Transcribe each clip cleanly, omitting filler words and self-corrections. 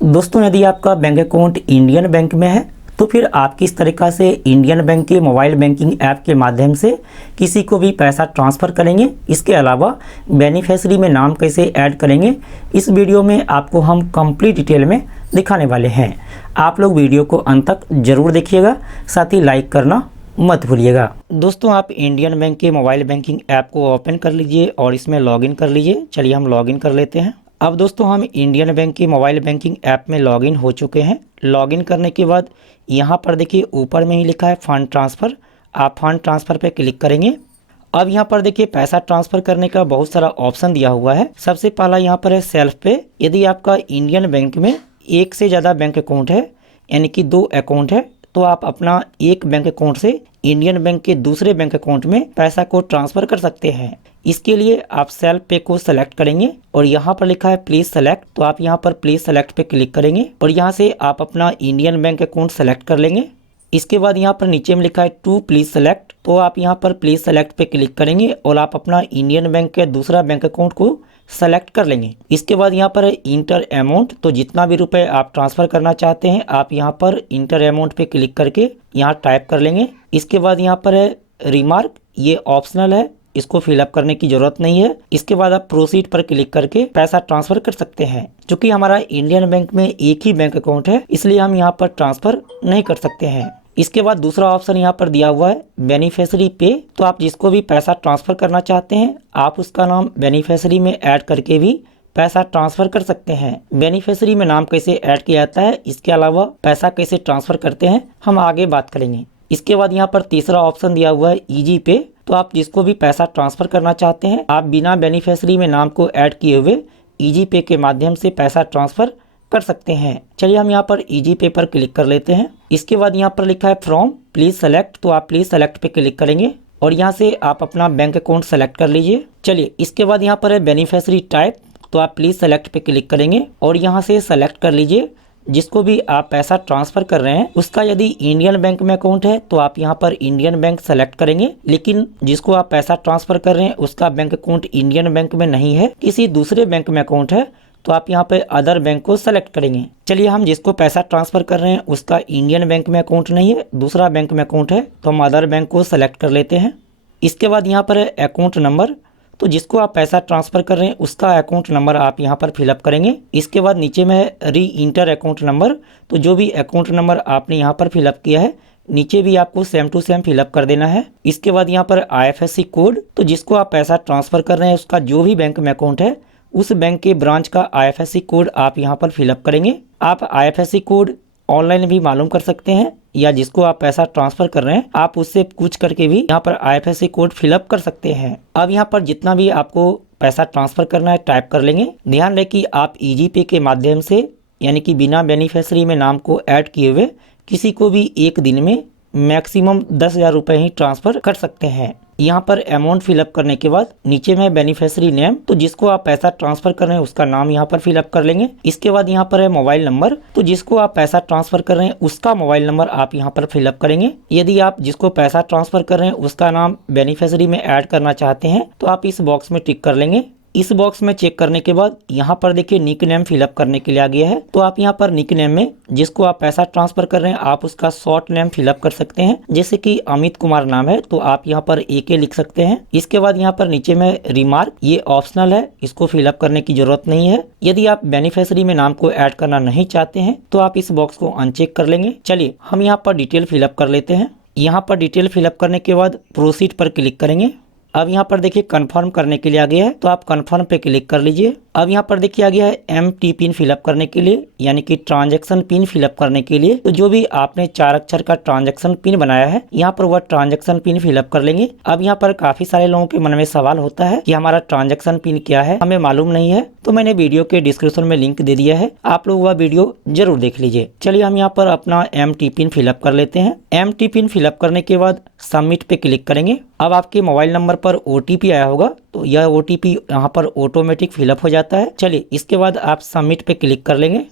दोस्तों, यदि आपका बैंक अकाउंट इंडियन बैंक में है तो फिर आप किस तरीक़ा से इंडियन बैंक के मोबाइल बैंकिंग ऐप के माध्यम से किसी को भी पैसा ट्रांसफ़र करेंगे, इसके अलावा बेनिफिशियरी में नाम कैसे ऐड करेंगे, इस वीडियो में आपको हम कंप्लीट डिटेल में दिखाने वाले हैं। आप लोग वीडियो को अंत तक ज़रूर देखिएगा, साथ ही लाइक करना मत भूलिएगा। दोस्तों, आप इंडियन बैंक के मोबाइल बैंकिंग ऐप को ओपन कर लीजिए और इसमें लॉगिन कर लीजिए। चलिए हम लॉगिन कर लेते हैं। अब दोस्तों, हम इंडियन बैंक की मोबाइल बैंकिंग ऐप में लॉगिन हो चुके हैं। लॉगिन करने के बाद यहाँ पर देखिए ऊपर में ही लिखा है फंड ट्रांसफ़र। आप फंड ट्रांसफ़र पे क्लिक करेंगे। अब यहाँ पर देखिए पैसा ट्रांसफ़र करने का बहुत सारा ऑप्शन दिया हुआ है। सबसे पहला यहाँ पर है सेल्फ पे। यदि आपका इंडियन बैंक में एक से ज़्यादा बैंक अकाउंट है, यानी कि 2 अकाउंट है, तो आप अपना एक बैंक अकाउंट से इंडियन बैंक के दूसरे बैंक अकाउंट में पैसा को ट्रांसफ़र कर सकते हैं। इसके लिए आप सेल्फ पे को सेलेक्ट करेंगे और यहाँ पर लिखा है प्लीज़ सेलेक्ट, तो आप यहाँ पर प्लीज़ सेलेक्ट पे क्लिक करेंगे और यहाँ से आप अपना इंडियन बैंक अकाउंट सेलेक्ट कर लेंगे। इसके बाद यहाँ पर नीचे में लिखा है टू प्लीज़ सेलेक्ट, तो आप यहाँ पर प्लीज़ सेलेक्ट पे क्लिक करेंगे और आप अपना इंडियन बैंक के दूसरा बैंक अकाउंट को सेलेक्ट कर लेंगे। इसके बाद यहाँ पर है इंटर अमाउंट, तो जितना भी रुपए आप ट्रांसफ़र करना चाहते हैं आप यहाँ पर इंटर अमाउंट पे क्लिक करके यहाँ टाइप कर लेंगे। इसके बाद यहाँ पर है रिमार्क, ये ऑप्शनल है, इसको फिलअप करने की ज़रूरत नहीं है। इसके बाद आप प्रोसीड पर क्लिक करके पैसा ट्रांसफ़र कर सकते हैं। क्योंकि हमारा इंडियन बैंक में एक ही बैंक अकाउंट है, इसलिए हम यहाँ पर ट्रांसफ़र नहीं कर सकते हैं। इसके बाद दूसरा ऑप्शन यहाँ पर दिया हुआ है बेनिफिशियरी पे, तो आप जिसको भी पैसा ट्रांसफ़र करना चाहते हैं आप उसका नाम बेनिफिशियरी में ऐड करके भी पैसा ट्रांसफ़र कर सकते हैं। बेनिफिशियरी में नाम कैसे ऐड किया जाता है, इसके अलावा पैसा कैसे ट्रांसफ़र करते हैं, हम आगे बात करेंगे। इसके बाद यहाँ पर तीसरा ऑप्शन दिया हुआ है ईजी पे, तो आप जिसको भी पैसा ट्रांसफ़र करना चाहते हैं आप बिना बेनिफिशियरी में नाम को ऐड किए हुए ईजी पे के माध्यम से पैसा ट्रांसफ़र कर सकते हैं। चलिए हम यहाँ पर ईजी पे पर क्लिक कर लेते हैं। इसके बाद यहाँ पर लिखा है फ्रॉम प्लीज़ सेलेक्ट, तो आप प्लीज़ सेलेक्ट पे क्लिक करेंगे और यहाँ से आप अपना बैंक अकाउंट सेलेक्ट कर लीजिए। चलिए इसके बाद यहाँ पर है बेनिफिशियरी टाइप, तो आप प्लीज़ सेलेक्ट पे क्लिक करेंगे और यहाँ से सेलेक्ट कर लीजिए जिसको भी आप पैसा ट्रांसफ़र कर रहे हैं उसका यदि इंडियन बैंक में अकाउंट है तो आप यहाँ पर इंडियन बैंक सेलेक्ट करेंगे। लेकिन जिसको आप पैसा ट्रांसफ़र कर रहे हैं उसका बैंक अकाउंट इंडियन बैंक में नहीं है, किसी दूसरे बैंक में अकाउंट है, तो आप यहाँ पे अदर बैंक को सेलेक्ट करेंगे। चलिए हम जिसको पैसा ट्रांसफ़र कर रहे हैं उसका इंडियन बैंक में अकाउंट नहीं है, दूसरा बैंक में अकाउंट है, तो हम अदर बैंक को सेलेक्ट कर लेते हैं। इसके बाद यहाँ पर है अकाउंट नंबर, तो जिसको आप पैसा ट्रांसफ़र कर रहे हैं उसका अकाउंट नंबर आप यहाँ पर फिलअप करेंगे। इसके बाद नीचे में है री इंटर अकाउंट नंबर, तो जो भी अकाउंट नंबर आपने यहाँ पर फिलअप किया है नीचे भी आपको सेम टू सेम फिलअप कर देना है। इसके बाद यहाँ पर IFSC कोड, तो जिसको आप पैसा ट्रांसफ़र कर रहे हैं उसका जो भी बैंक में अकाउंट है उस बैंक के ब्रांच का IFSC कोड आप यहाँ पर फिलअप करेंगे। आप IFSC कोड ऑनलाइन भी मालूम कर सकते हैं या जिसको आप पैसा ट्रांसफ़र कर रहे हैं आप उससे पूछ करके भी यहाँ पर IFSC कोड फिलअप कर सकते हैं। अब यहाँ पर जितना भी आपको पैसा ट्रांसफ़र करना है टाइप कर लेंगे। ध्यान रहे कि आप ईजी पे के माध्यम से यानी कि बिना बेनिफिशियरी में नाम को ऐड किए हुए किसी को भी एक दिन में मैक्सिमम 10,000 रुपये ही ट्रांसफ़र कर सकते हैं। यहाँ पर अमाउंट फिलअप करने के बाद नीचे में बेनिफिशियरी नेम, तो जिसको आप पैसा ट्रांसफ़र कर रहे हैं उसका नाम यहाँ पर फिलअप कर लेंगे। इसके बाद यहाँ पर है मोबाइल नंबर, तो जिसको आप पैसा ट्रांसफ़र कर रहे हैं उसका मोबाइल नंबर आप यहाँ पर फिलअप करेंगे। यदि आप जिसको पैसा ट्रांसफ़र कर रहे हैं उसका नाम बेनिफिशियरी में ऐड करना चाहते हैं तो आप इस बॉक्स में टिक कर लेंगे। इस बॉक्स में चेक करने के बाद यहाँ पर देखिए निक नेम फिलअप करने के लिए आ गया है, तो आप यहाँ पर निक नेम में जिसको आप पैसा ट्रांसफ़र कर रहे हैं आप उसका शॉर्ट नेम फिलअप कर सकते हैं। जैसे कि अमित कुमार नाम है तो आप यहाँ पर AK लिख सकते हैं। इसके बाद यहाँ पर नीचे में रिमार्क, ये ऑप्शनल है, इसको फिलअप करने की जरूरत नहीं है। यदि आप बेनिफिशियरी में नाम को ऐड करना नहीं चाहते हैं तो आप इस बॉक्स को अनचेक कर लेंगे। चलिए हम यहाँ पर डिटेल फिलअप कर लेते हैं। यहाँ पर डिटेल फिलअप करने के बाद प्रोसीड पर क्लिक करेंगे। अब यहाँ पर देखिए कंफर्म करने के लिए आ गया है, तो आप कंफर्म पे क्लिक कर लीजिए। अब यहाँ पर देखिए आ गया है MT पिन फिलअप करने के लिए, यानी कि ट्रांजैक्शन पिन फिलअप करने के लिए। तो जो भी आपने 4 अक्षर का ट्रांजैक्शन पिन बनाया है यहाँ पर वह ट्रांजैक्शन पिन फिलअप कर लेंगे। अब यहाँ पर काफी सारे लोगों के मन में सवाल होता है कि हमारा ट्रांजैक्शन पिन क्या है, हमें मालूम नहीं है, तो मैंने वीडियो के डिस्क्रिप्शन में लिंक दे दिया है, आप लोग वह वीडियो जरूर देख लीजिए। चलिए हम यहाँ पर अपना MT पिन फिलअप कर लेते हैं। MT पिन फिलअप करने के बाद सबमिट पे क्लिक करेंगे। अब आपके मोबाइल नंबर पर OTP आया होगा, तो यह OTP यहाँ पर ऑटोमेटिक फिलअप हो जाता है। चलिए इसके बाद आप सबमिट पे क्लिक कर लेंगे।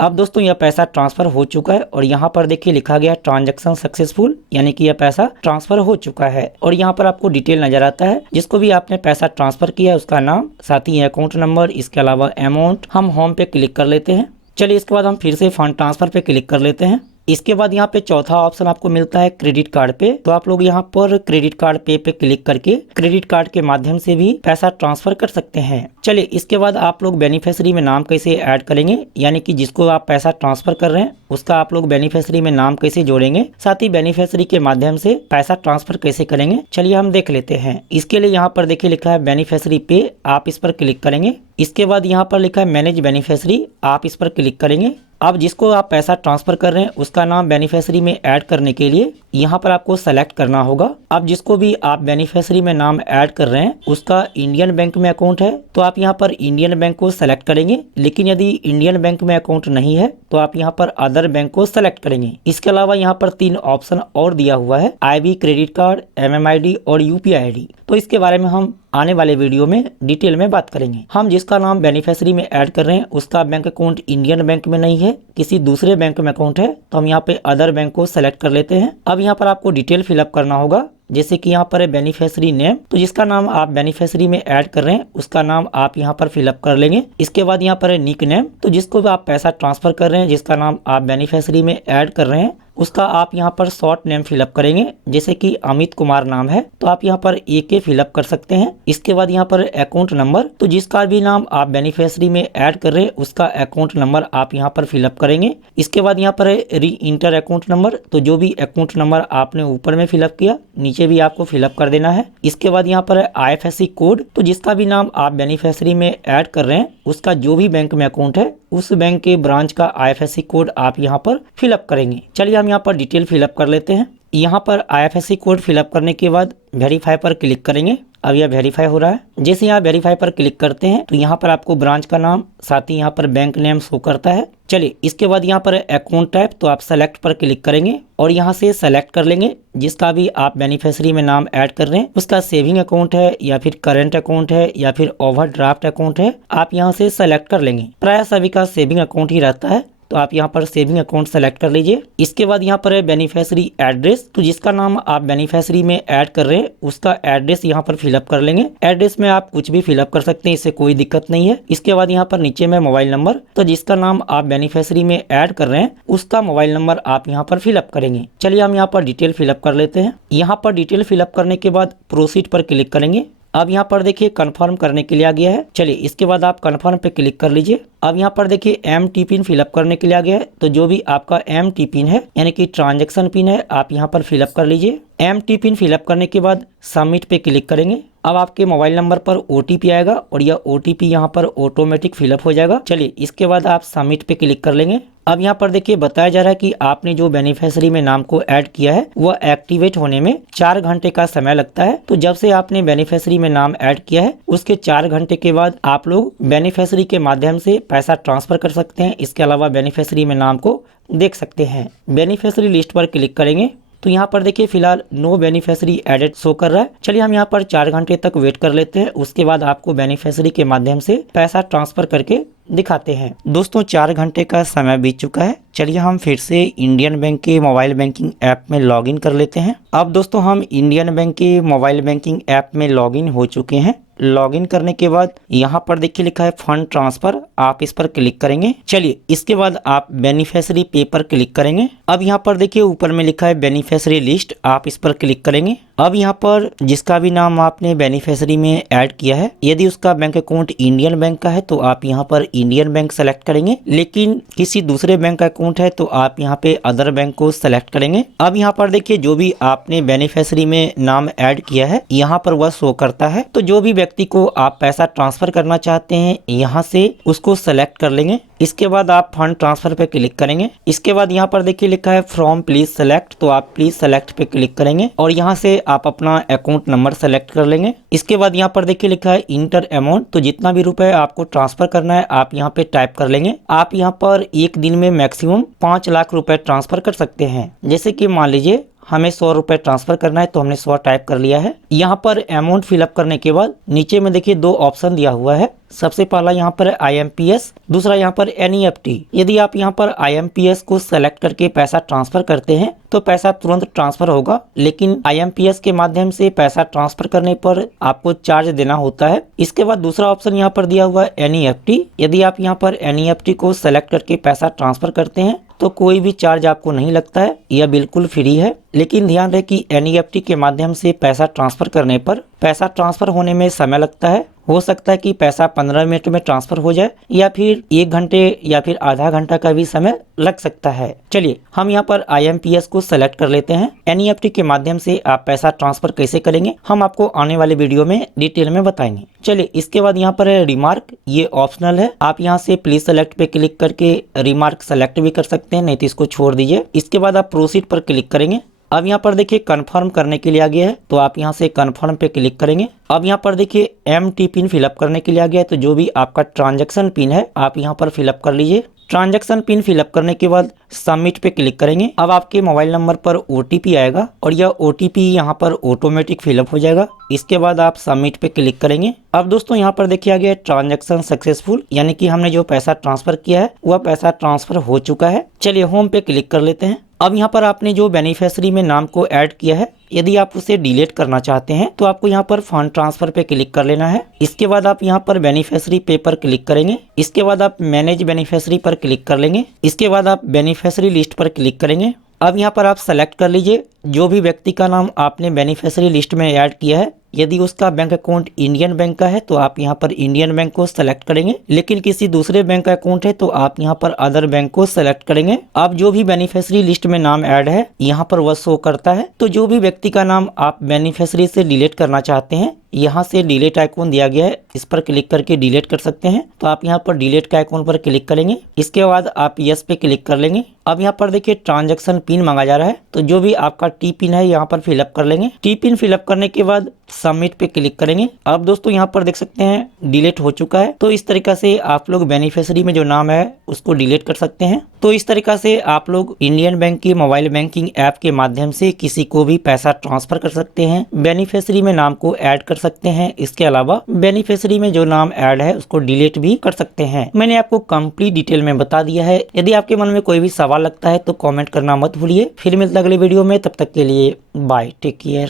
अब दोस्तों यह पैसा ट्रांसफ़र हो चुका है और यहाँ पर देखिए लिखा गया ट्रांजैक्शन सक्सेसफुल, यानी कि यह पैसा ट्रांसफ़र हो चुका है। और यहाँ पर आपको डिटेल नज़र आता है, जिसको भी आपने पैसा ट्रांसफ़र किया है उसका नाम, साथ ही अकाउंट नंबर, इसके अलावा अमाउंट। हम होम पे क्लिक कर लेते हैं। चलिए इसके बाद हम फिर से फंड ट्रांसफर पे क्लिक कर लेते हैं। इसके बाद यहाँ पे चौथा ऑप्शन आपको मिलता है क्रेडिट कार्ड पे। तो आप लोग यहाँ पर क्रेडिट कार्ड पे क्लिक करके क्रेडिट कार्ड के माध्यम से भी पैसा ट्रांसफर कर सकते हैं। चलिए इसके बाद आप लोग बेनिफिशियरी में नाम कैसे ऐड करेंगे, यानी कि जिसको आप पैसा ट्रांसफर कर रहे हैं उसका आप लोग बेनिफिशियरी में नाम कैसे जोड़ेंगे, साथ ही बेनिफिशियरी के माध्यम से पैसा ट्रांसफर कैसे करेंगे, चलिए हम देख लेते हैं। इसके लिए यहाँ पर देखिए लिखा है बेनिफिशियरी पे, आप इस पर क्लिक करेंगे। इसके बाद यहाँ पर लिखा है मैनेज बेनिफिशियरी, आप इस पर क्लिक करेंगे। अब जिसको आप पैसा ट्रांसफर कर रहे हैं उसका नाम बेनिफिशियरी में ऐड करने के लिए यहाँ पर आपको सेलेक्ट करना होगा। अब जिसको भी आप बेनिफिशियरी में नाम ऐड कर रहे हैं उसका इंडियन बैंक में अकाउंट है तो आप यहाँ पर इंडियन बैंक को सेलेक्ट करेंगे, लेकिन यदि इंडियन बैंक में अकाउंट नहीं है तो आप यहाँ पर अदर बैंक को सेलेक्ट करेंगे। इसके अलावा यहाँ पर 3 ऑप्शन और दिया हुआ है, IB क्रेडिट कार्ड, MMID और UPI ID। तो इसके बारे में हम आने वाले वीडियो में डिटेल में बात करेंगे। हम जिसका नाम बेनिफिशियरी में ऐड कर रहे हैं उसका बैंक अकाउंट इंडियन बैंक में नहीं है, किसी दूसरे बैंक में अकाउंट है, तो हम यहाँ पे अदर बैंक को सेलेक्ट कर लेते हैं। अब यहाँ पर आपको डिटेल फिलअप करना होगा, जैसे कि यहाँ पर है बेनिफिशियरी नेम, तो जिसका नाम आप बेनिफिशियरी में ऐड कर रहे हैं उसका नाम आप यहाँ पर फिलअप कर लेंगे। इसके बाद यहाँ पर है निक नेम, तो जिसको भी आप पैसा ट्रांसफर कर रहे हैं जिसका नाम आप बेनिफिशियरी में ऐड कर रहे हैं उसका आप यहाँ पर शॉर्ट नेम फिलअप करेंगे, जैसे कि अमित कुमार नाम है तो आप यहाँ पर AK फिलअप कर सकते हैं। इसके बाद यहाँ पर अकाउंट नंबर, तो जिसका भी नाम आप बेनिफिशियरी में ऐड कर रहे हैं उसका अकाउंट नंबर आप यहाँ पर फिलअप करेंगे। इसके बाद यहाँ पर है री इंटर अकाउंट नंबर, तो जो भी अकाउंट नंबर आपने ऊपर में फिलअप किया नीचे भी आपको फिलअप कर देना है। इसके बाद यहाँ पर है IFSC कोड, तो जिसका भी नाम आप बेनिफिशियरी में ऐड कर रहे हैं उसका जो भी बैंक में अकाउंट है उस बैंक के ब्रांच का IFSC कोड आप यहाँ पर फिलअप करेंगे। चलिए हम यहाँ पर डिटेल फिलअप कर लेते हैं। यहाँ पर IFSC कोड फिलअप करने के बाद वेरीफाई पर क्लिक करेंगे। अब यह वेरीफाई हो रहा है। जैसे यहाँ वेरीफाई पर क्लिक करते हैं तो यहाँ पर आपको ब्रांच का नाम साथ ही यहाँ पर बैंक नेम शो करता है। चलिए इसके बाद यहाँ पर अकाउंट टाइप, तो आप सेलेक्ट पर क्लिक करेंगे और यहाँ से सेलेक्ट कर लेंगे जिसका भी आप बेनिफिशियरी में नाम ऐड कर रहे हैं उसका सेविंग अकाउंट है या फिर करंट अकाउंट है या फिर ओवरड्राफ्ट अकाउंट है, आप यहाँ से सेलेक्ट कर लेंगे। प्राय सभी का सेविंग अकाउंट ही रहता है तो आप यहाँ पर सेविंग अकाउंट सेलेक्ट कर लीजिए। इसके बाद यहाँ पर है बेनिफिशियरी एड्रेस, तो जिसका नाम आप बेनिफिशियरी में ऐड कर रहे हैं उसका एड्रेस यहाँ पर फिलअप कर लेंगे। एड्रेस में आप कुछ भी फिलअप कर सकते हैं, इससे कोई दिक्कत नहीं है। इसके बाद यहाँ पर नीचे में मोबाइल नंबर, तो जिसका नाम आप बेनिफिशियरी में ऐड कर रहे हैं उसका मोबाइल नंबर आप यहाँ पर फिलअप करेंगे। चलिए हम यहाँ पर डिटेल फिलअप कर लेते हैं। यहाँ पर डिटेल फिलअप करने के बाद प्रोसीड पर क्लिक करेंगे। अब यहाँ पर देखिए कंफर्म करने के लिए आ गया है। चलिए इसके बाद आप कंफर्म पे क्लिक कर लीजिए। अब यहाँ पर देखिए MT पिन फिलअप करने के लिए आ गया है, तो जो भी आपका MT पिन है यानी कि ट्रांजैक्शन पिन है आप यहाँ पर फिलअप कर लीजिए। MT पिन फिलअप करने के बाद सबमिट पे क्लिक करेंगे। अब आपके मोबाइल नंबर पर OTP आएगा और यह OTP यहाँ पर ऑटोमेटिक फिलअप हो जाएगा। चलिए इसके बाद आप सबमिट पे क्लिक कर लेंगे। अब यहाँ पर देखिए बताया जा रहा है कि आपने जो बेनिफिशियरी में नाम को ऐड किया है वह एक्टिवेट होने में 4 घंटे का समय लगता है। तो जब से आपने बेनिफिशियरी में नाम ऐड किया है उसके 4 घंटे के बाद आप लोग बेनिफिशियरी के माध्यम से पैसा ट्रांसफर कर सकते हैं। इसके अलावा बेनिफिशियरी में नाम को देख सकते हैं। बेनिफिशियरी लिस्ट पर क्लिक करेंगे तो यहाँ पर देखिए फिलहाल नो बेनिफिशियरी एडेड शो कर रहा है। चलिए हम यहाँ पर 4 घंटे तक वेट कर लेते हैं, उसके बाद आपको बेनिफिशियरी के माध्यम से पैसा ट्रांसफर करके दिखाते हैं। दोस्तों 4 घंटे का समय बीत चुका है। चलिए हम फिर से इंडियन बैंक के मोबाइल बैंकिंग ऐप में लॉगिन कर लेते हैं। अब दोस्तों हम इंडियन बैंक के मोबाइल बैंकिंग ऐप में लॉगिन हो चुके हैं। लॉगिन करने के बाद यहाँ पर देखिए लिखा है फंड ट्रांसफर, आप इस पर क्लिक करेंगे। चलिए इसके बाद आप बेनिफिशियरी पे पर क्लिक करेंगे। अब यहाँ पर देखिए ऊपर में लिखा है बेनिफिशियरी लिस्ट, आप इस पर क्लिक करेंगे। अब यहाँ पर जिसका भी नाम आपने बेनिफिशियरी में ऐड किया है यदि उसका बैंक अकाउंट इंडियन बैंक का है तो आप यहाँ पर इंडियन बैंक सेलेक्ट करेंगे, लेकिन किसी दूसरे बैंक का अकाउंट है तो आप यहाँ पे अदर बैंक को सेलेक्ट करेंगे। अब यहाँ पर देखिए जो भी आपने बेनिफिशियरी में नाम ऐड किया है यहाँ पर वह शो करता है। तो जो भी व्यक्ति को आप पैसा ट्रांसफर करना चाहते हैं यहाँ से उसको सेलेक्ट कर लेंगे। इसके बाद आप फंड ट्रांसफर पे क्लिक करेंगे। इसके बाद यहाँ पर देखिए लिखा है फ्रॉम प्लीज सेलेक्ट, तो आप प्लीज सेलेक्ट पे क्लिक करेंगे और यहाँ से आप अपना अकाउंट नंबर सेलेक्ट कर लेंगे। इसके बाद यहाँ पर देखिए लिखा है इंटर अमाउंट, तो जितना भी रुपए आपको ट्रांसफर करना है आप यहाँ पे टाइप कर लेंगे। आप यहाँ पर एक दिन में मैक्सिमम 5 लाख रुपए ट्रांसफर कर सकते हैं। जैसे कि मान लीजिए हमें 100 रुपये ट्रांसफर करना है, तो हमने 100 टाइप कर लिया है। यहाँ पर अमाउंट फिलअप करने के बाद नीचे में देखिए 2 ऑप्शन दिया हुआ है। सबसे पहला यहाँ पर IMPS, दूसरा यहाँ पर NEFT। यदि आप यहाँ पर IMPS को सेलेक्ट करके पैसा ट्रांसफर करते हैं तो पैसा तुरंत ट्रांसफर होगा, लेकिन IMPS के माध्यम से पैसा ट्रांसफर करने पर आपको चार्ज देना होता है। इसके बाद दूसरा ऑप्शन यहाँ पर दिया हुआ है NEFT। यदि आप यहाँ पर NEFT को सेलेक्ट करके पैसा ट्रांसफर करते हैं तो कोई भी चार्ज आपको नहीं लगता है, यह बिल्कुल फ्री है। लेकिन ध्यान रहे कि NEFT के माध्यम से पैसा ट्रांसफर करने पर पैसा ट्रांसफर होने में समय लगता है। हो सकता है कि पैसा 15 मिनट में ट्रांसफर हो जाए या फिर 1 घंटे या फिर आधा घंटा का भी समय लग सकता है। चलिए हम यहाँ पर IMPS को सेलेक्ट कर लेते हैं। NEFT के माध्यम से आप पैसा ट्रांसफर कैसे करेंगे हम आपको आने वाले वीडियो में डिटेल में बताएंगे। चलिए इसके बाद यहाँ पर है रिमार्क, ये ऑप्शनल है। आप यहाँ से प्लीज सेलेक्ट पे क्लिक करके रिमार्क सेलेक्ट भी कर सकते हैं, नहीं तो इसको छोड़ दीजिए। इसके बाद आप प्रोसीड पर क्लिक करेंगे। अब यहाँ पर देखिए कंफर्म करने के लिए आ गया है, तो आप यहाँ से कंफर्म पे क्लिक करेंगे। अब यहाँ पर देखिए MT पिन फिलअप करने के लिए आ गया है, तो जो भी आपका ट्रांजैक्शन पिन है आप यहाँ पर फिलअप कर लीजिए। ट्रांजैक्शन पिन फिलअप करने के बाद सबमिट पे क्लिक करेंगे। अब आपके मोबाइल नंबर पर OTP आएगा और यह OTP यहाँ पर ऑटोमेटिक फिलअप हो जाएगा। इसके बाद आप सबमिट पे क्लिक करेंगे। अब दोस्तों यहाँ पर देखिए आ गया ट्रांजैक्शन सक्सेसफुल, यानी कि हमने जो पैसा ट्रांसफर किया है वह पैसा ट्रांसफर हो चुका है। चलिए होम पे क्लिक कर लेते हैं। अब यहाँ पर आपने जो बेनिफिशियरी में नाम को ऐड किया है, यदि आप उसे डिलीट करना चाहते हैं तो आपको यहाँ पर फंड ट्रांसफर पे क्लिक कर लेना है। इसके बाद आप यहाँ पर बेनिफिशियरी पे पर क्लिक करेंगे। इसके बाद आप मैनेज बेनिफिशियरी पर क्लिक कर लेंगे। इसके बाद आप बेनिफिशियरी लिस्ट पर क्लिक करेंगे। अब यहाँ पर आप सेलेक्ट कर लीजिए जो भी व्यक्ति का नाम आपने बेनिफिशियरी लिस्ट में ऐड किया है। यदि उसका बैंक अकाउंट इंडियन बैंक का है तो आप यहाँ पर इंडियन बैंक को सेलेक्ट करेंगे, लेकिन किसी दूसरे बैंक का अकाउंट है तो आप यहाँ पर अदर बैंक को सेलेक्ट करेंगे। अब जो भी बेनिफिशियरी लिस्ट में नाम ऐड है यहाँ पर वह शो करता है, तो जो भी व्यक्ति का नाम आप बेनिफिशियरी से डिलीट करना चाहते हैं यहाँ से डिलीट आइकॉन दिया गया है, इस पर क्लिक करके डिलीट कर सकते हैं। तो आप यहाँ पर डिलीट का आइकॉन पर क्लिक करेंगे। इसके बाद आप यस पे क्लिक कर लेंगे। अब यहाँ पर देखिए ट्रांजैक्शन पिन मांगा जा रहा है, तो जो भी आपका टी पिन है यहाँ पर फिलअप कर लेंगे। टी पिन फिलअप करने के बाद सबमिट पे क्लिक करेंगे। अब दोस्तों यहाँ पर देख सकते हैं डिलीट हो चुका है। तो इस तरीका से आप लोग बेनिफिशियरी में जो नाम है उसको डिलीट कर सकते हैं। तो इस तरीका से आप लोग इंडियन बैंक की मोबाइल बैंकिंग ऐप के माध्यम से किसी को भी पैसा ट्रांसफर कर सकते हैं, बेनिफिशियरी में नाम को ऐड कर सकते हैं। इसके अलावा बेनिफिशियरी में जो नाम ऐड है उसको डिलीट भी कर सकते हैं। मैंने आपको कंप्लीट डिटेल में बता दिया है। यदि आपके मन में कोई भी सवाल लगता है तो कमेंट करना मत भूलिए। फिर मिलते अगले वीडियो में, तब तक के लिए बाय, टेक केयर।